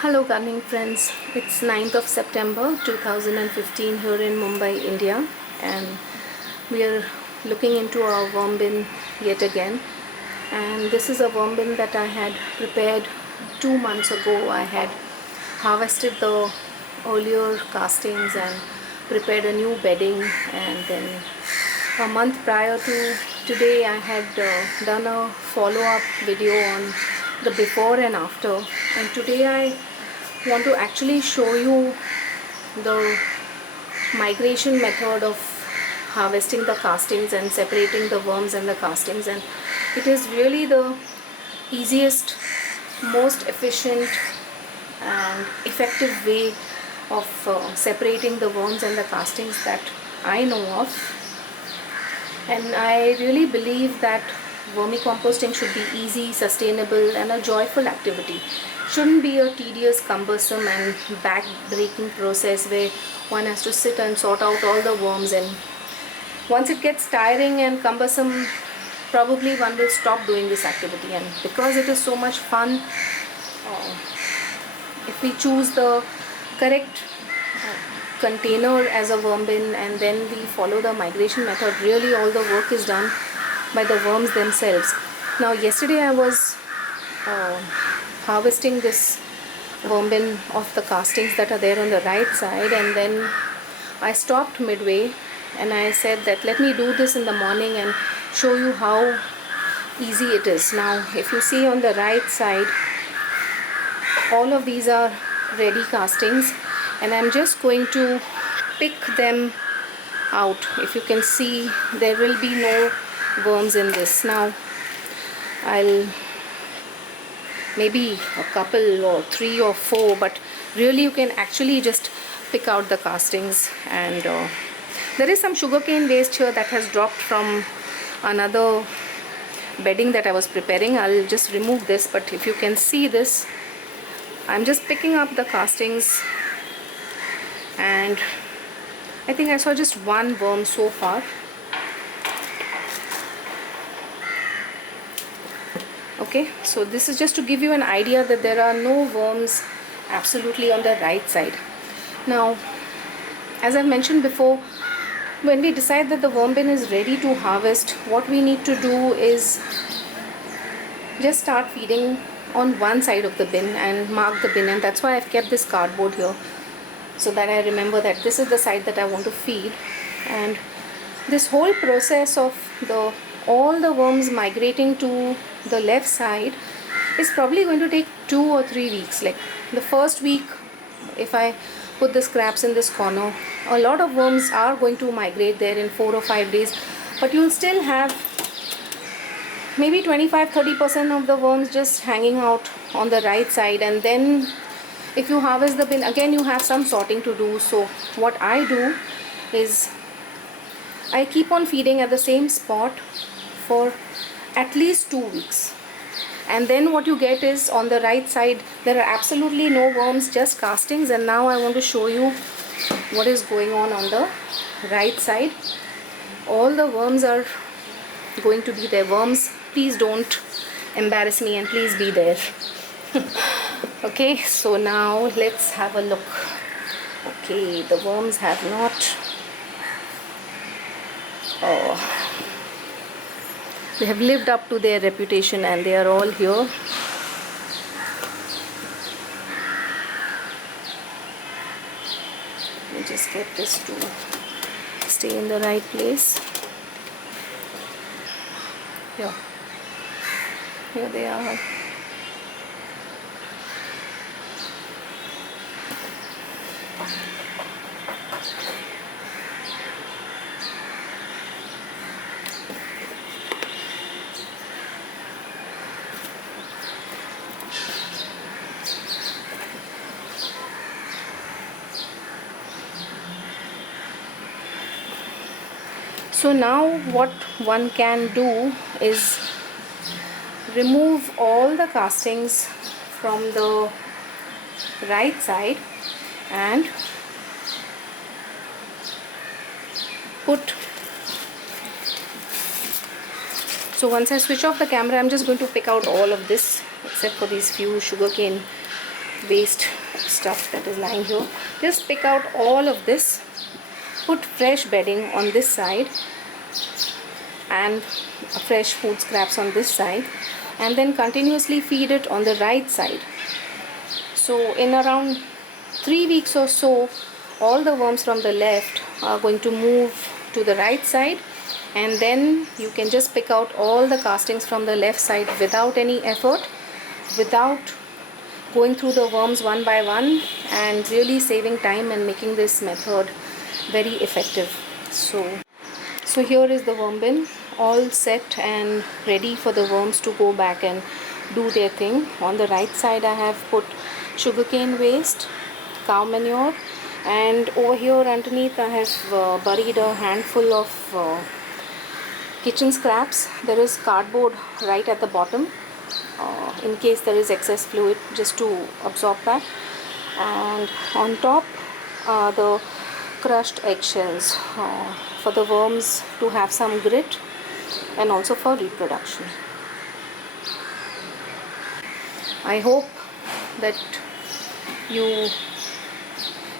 Hello gardening friends, it's 9th of September 2015 here in Mumbai, India, and we are looking into our worm bin yet again. And this is a worm bin that I had prepared 2 months ago. I had harvested the earlier castings and prepared a new bedding, and then a month prior to today I had done a follow-up video on the before and after, and today I want to actually show you the migration method of harvesting the castings and separating the worms and the castings. And it is really the easiest, most efficient and effective way of separating the worms and the castings that I know of. And I really believe that vermicomposting should be easy, sustainable and a joyful activity. Shouldn't be a tedious, cumbersome and back-breaking process where one has to sit and sort out all the worms, and once it gets tiring and cumbersome, probably one will stop doing this activity. And because it is so much fun, if we choose the correct container as a worm bin and then we follow the migration method, really all the work is done by the worms themselves. Now yesterday I was harvesting this worm bin of the castings that are there on the right side, and then I stopped midway and I said that let me do this in the morning and show you how easy it is. Now if you see on the right side, all of these are ready castings and I'm just going to pick them out. If you can see, there will be no worms in this. Now I'll maybe a couple or 3 or 4, but really you can actually just pick out the castings. And there is some sugarcane waste here that has dropped from another bedding that I was preparing. I'll just remove this, but if you can see this, I'm just picking up the castings, and I think I saw just one worm so far. Okay, so this is just to give you an idea that there are no worms absolutely on the right side. Now, as I've mentioned before, when we decide that the worm bin is ready to harvest, what we need to do is just start feeding on one side of the bin and mark the bin. And that's why I've kept this cardboard here, so that I remember that this is the side that I want to feed. And this whole process of all the worms migrating to the left side is probably going to take 2 or 3 weeks. Like the first week, if I put the scraps in this corner, a lot of worms are going to migrate there in 4 or 5 days, but you'll still have maybe 25-30% of the worms just hanging out on the right side. And then if you harvest the bin, again you have some sorting to do. So what I do is I keep on feeding at the same spot for at least 2 weeks. And then what you get is, on the right side there are absolutely no worms, just castings. And now I want to show you what is going on the right side. All the worms are going to be there. Worms, please don't embarrass me and please be there. Okay, so now let's have a look. Okay, the worms have not, they have lived up to their reputation and they are all here. Let me just get this to stay in the right place. Here they are. So now what one can do is remove all the castings from the right side and put. So once I switch off the camera, I'm just going to pick out all of this except for these few sugarcane waste stuff that is lying here. Just pick out all of this, put fresh bedding on this side and fresh food scraps on this side, and then continuously feed it on the right side. So in around 3 weeks or so, all the worms from the left are going to move to the right side, and then you can just pick out all the castings from the left side without any effort, without going through the worms one by one, and really saving time and making this method very effective. So here is the worm bin, all set and ready for the worms to go back and do their thing. On the right side I have put sugarcane waste, cow manure, and over here underneath I have buried a handful of kitchen scraps. There is cardboard right at the bottom in case there is excess fluid, just to absorb that. And on top the crushed eggshells for the worms to have some grit and also for reproduction. I hope that you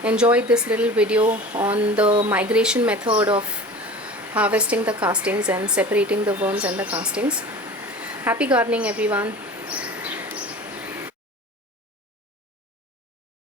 enjoyed this little video on the migration method of harvesting the castings and separating the worms and the castings. Happy gardening, everyone.